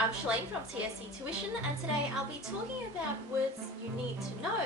I'm Shirlaine from TSC Tuition, and today I'll be talking about words you need to know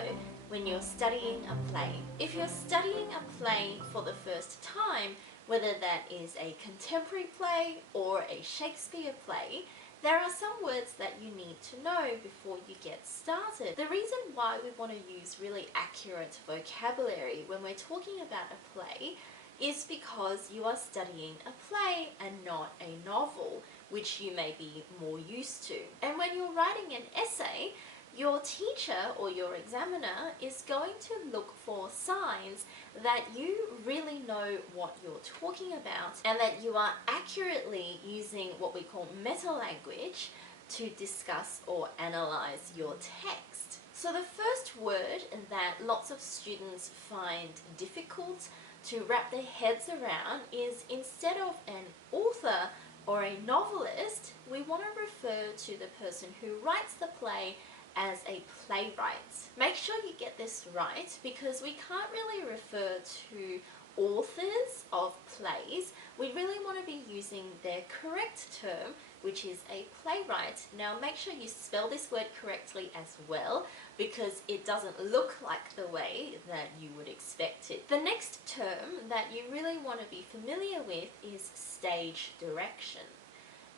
when you're studying a play. If you're studying a play for the first time, whether that is a contemporary play or a Shakespeare play, there are some words that you need to know before you get started. The reason why we want to use really accurate vocabulary when we're talking about a play is because you are studying a play and not a novel, which you may be more used to. And when you're writing an essay, your teacher or your examiner is going to look for signs that you really know what you're talking about and that you are accurately using what we call metalanguage to discuss or analyze your text. So the first word that lots of students find difficult to wrap their heads around is, instead of an author or a novelist, we want to refer to the person who writes the play as a playwright. Make sure you get this right, because we can't really refer to authors of plays. We really want to be using their correct term, which is a playwright. Now make sure you spell this word correctly as well, because it doesn't look like the way that you would expect it. The next term that you really want to be familiar with is stage direction.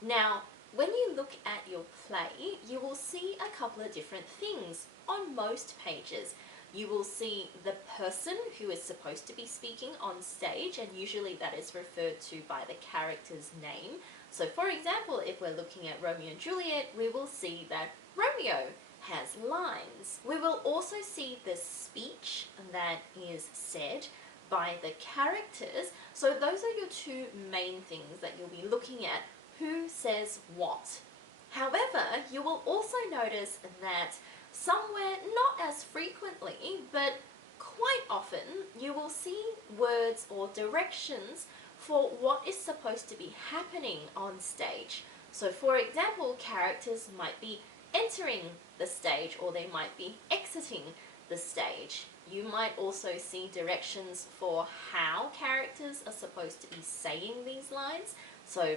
Now, when you look at your play, you will see a couple of different things on most pages. You will see the person who is supposed to be speaking on stage, and usually that is referred to by the character's name. So for example, if we're looking at Romeo and Juliet, we will see that Romeo has lines. We will also see the speech that is said by the characters. So those are your two main things that you'll be looking at. Who says what? However, you will also notice that somewhere, not as frequently, but quite often, you will see words or directions for what is supposed to be happening on stage. So for example, characters might be entering the stage, or they might be exiting the stage. You might also see directions for how characters are supposed to be saying these lines. So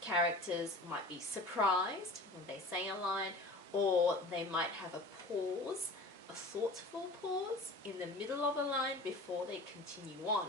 characters might be surprised when they say a line, or they might have a pause, a thoughtful pause in the middle of a line before they continue on.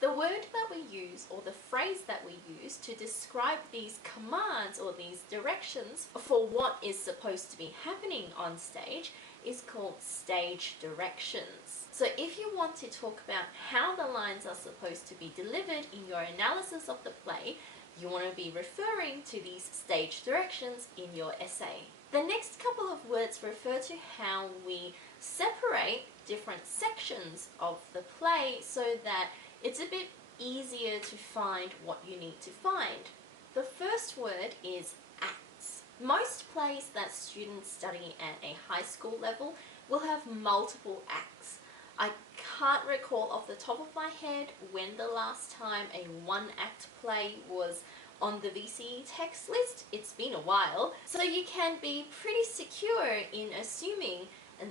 The word that we use, or the phrase that we use to describe these commands or these directions for what is supposed to be happening on stage, is called stage directions. So if you want to talk about how the lines are supposed to be delivered in your analysis of the play, you want to be referring to these stage directions in your essay. The next couple of words refer to how we separate different sections of the play so that it's a bit easier to find what you need to find. The first word is acts. Most plays that students study at a high school level will have multiple acts. I can't recall off the top of my head when the last time a one-act play was on the VCE text list. It's been a while, so you can be pretty secure in assuming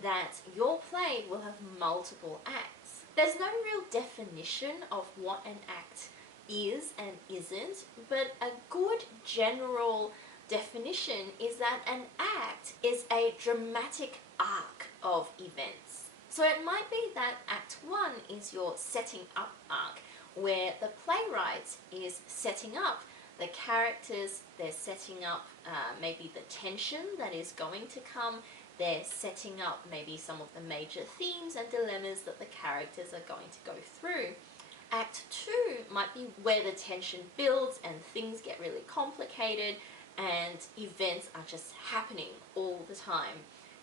that your play will have multiple acts. There's no real definition of what an act is and isn't, but a good general definition is that an act is a dramatic arc of events. So it might be that Act 1 is your setting up arc, where the playwright is setting up the characters, they're setting up maybe the tension that is going to come, they're setting up maybe some of the major themes and dilemmas that the characters are going to go through. Act 2 might be where the tension builds and things get really complicated and events are just happening all the time.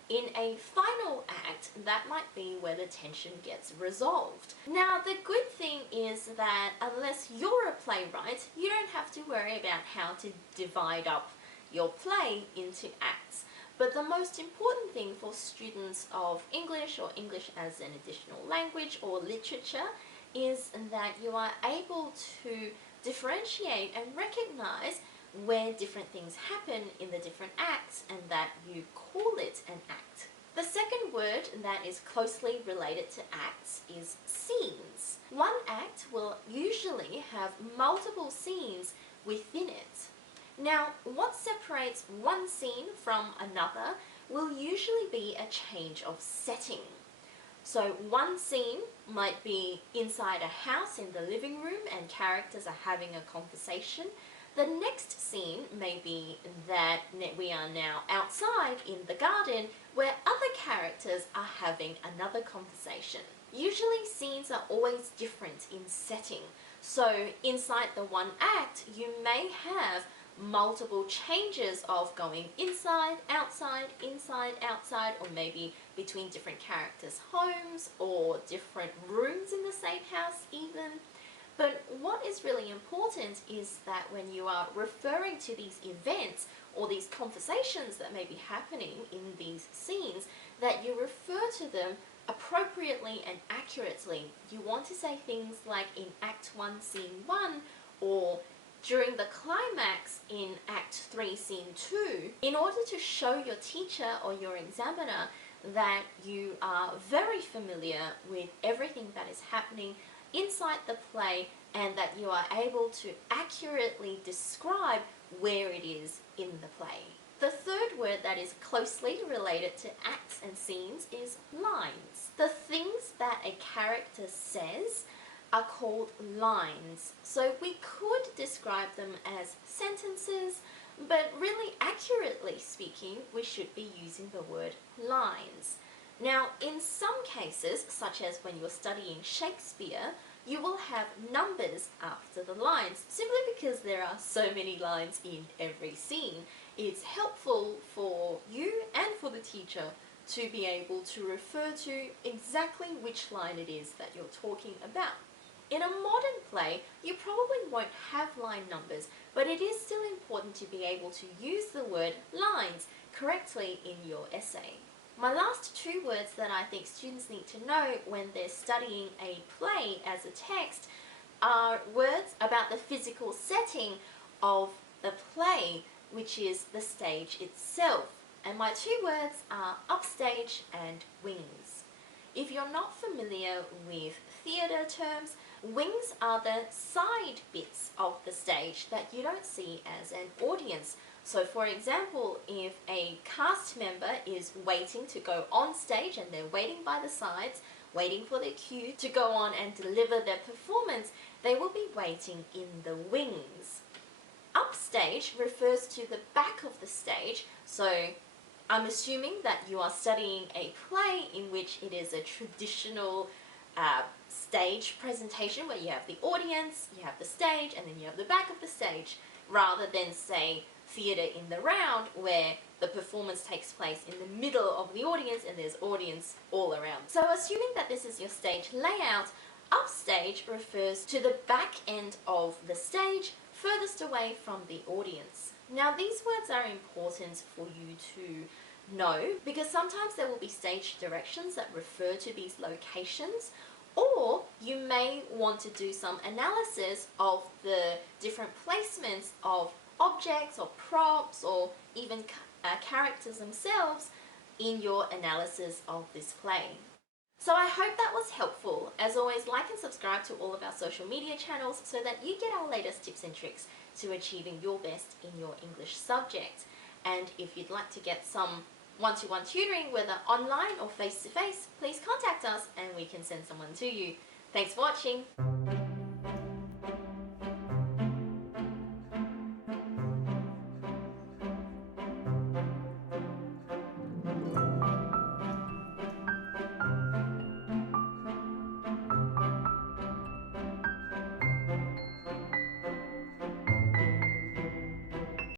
In a final act, that might be where the tension gets resolved. Now, the good thing is that unless you're a playwright, you don't have to worry about how to divide up your play into acts. But the most important thing for students of English or English as an additional language or literature is that you are able to differentiate and recognize where different things happen in the different acts, and that you call it an act. The second word that is closely related to acts is scenes. One act will usually have multiple scenes within it. Now, what separates one scene from another will usually be a change of setting. So one scene might be inside a house in the living room and characters are having a conversation. The next scene may be that we are now outside in the garden where other characters are having another conversation. Usually scenes are always different in setting. So inside the one act, you may have multiple changes of going inside, outside, or maybe between different characters' homes or different rooms in the same house even. But what is really important is that when you are referring to these events or these conversations that may be happening in these scenes, that you refer to them appropriately and accurately. You want to say things like in Act 1, Scene 1, or during the climax in Act 3, Scene 2, in order to show your teacher or your examiner that you are very familiar with everything that is happening inside the play and that you are able to accurately describe where it is in the play. The third word that is closely related to acts and scenes is lines. The things that a character says are called lines. So we could describe them as sentences, but really accurately speaking, we should be using the word lines. Now, in some cases, such as when you're studying Shakespeare, you will have numbers after the lines, simply because there are so many lines in every scene. It's helpful for you and for the teacher to be able to refer to exactly which line it is that you're talking about. In a modern play, you probably won't have line numbers, but it is still important to be able to use the word lines correctly in your essay. My last two words that I think students need to know when they're studying a play as a text are words about the physical setting of the play, which is the stage itself. And my two words are upstage and wings. If you're not familiar with theatre terms, wings are the side bits of the stage that you don't see as an audience. So for example, if a cast member is waiting to go on stage and they're waiting by the sides, waiting for their cue to go on and deliver their performance, they will be waiting in the wings. Upstage refers to the back of the stage, so I'm assuming that you are studying a play in which it is a traditional stage presentation where you have the audience, you have the stage, and then you have the back of the stage, rather than, say, theatre in the round where the performance takes place in the middle of the audience and there's audience all around. So assuming that this is your stage layout, upstage refers to the back end of the stage, furthest away from the audience. Now these words are important for you to know because sometimes there will be stage directions that refer to these locations, or you may want to do some analysis of the different placements of objects or props or even characters themselves in your analysis of this play. So I hope that was helpful. As always, like and subscribe to all of our social media channels so that you get our latest tips and tricks to achieving your best in your English subject. And if you'd like to get some one-to-one tutoring, whether online or face-to-face, please contact us and we can send someone to you. Thanks for watching.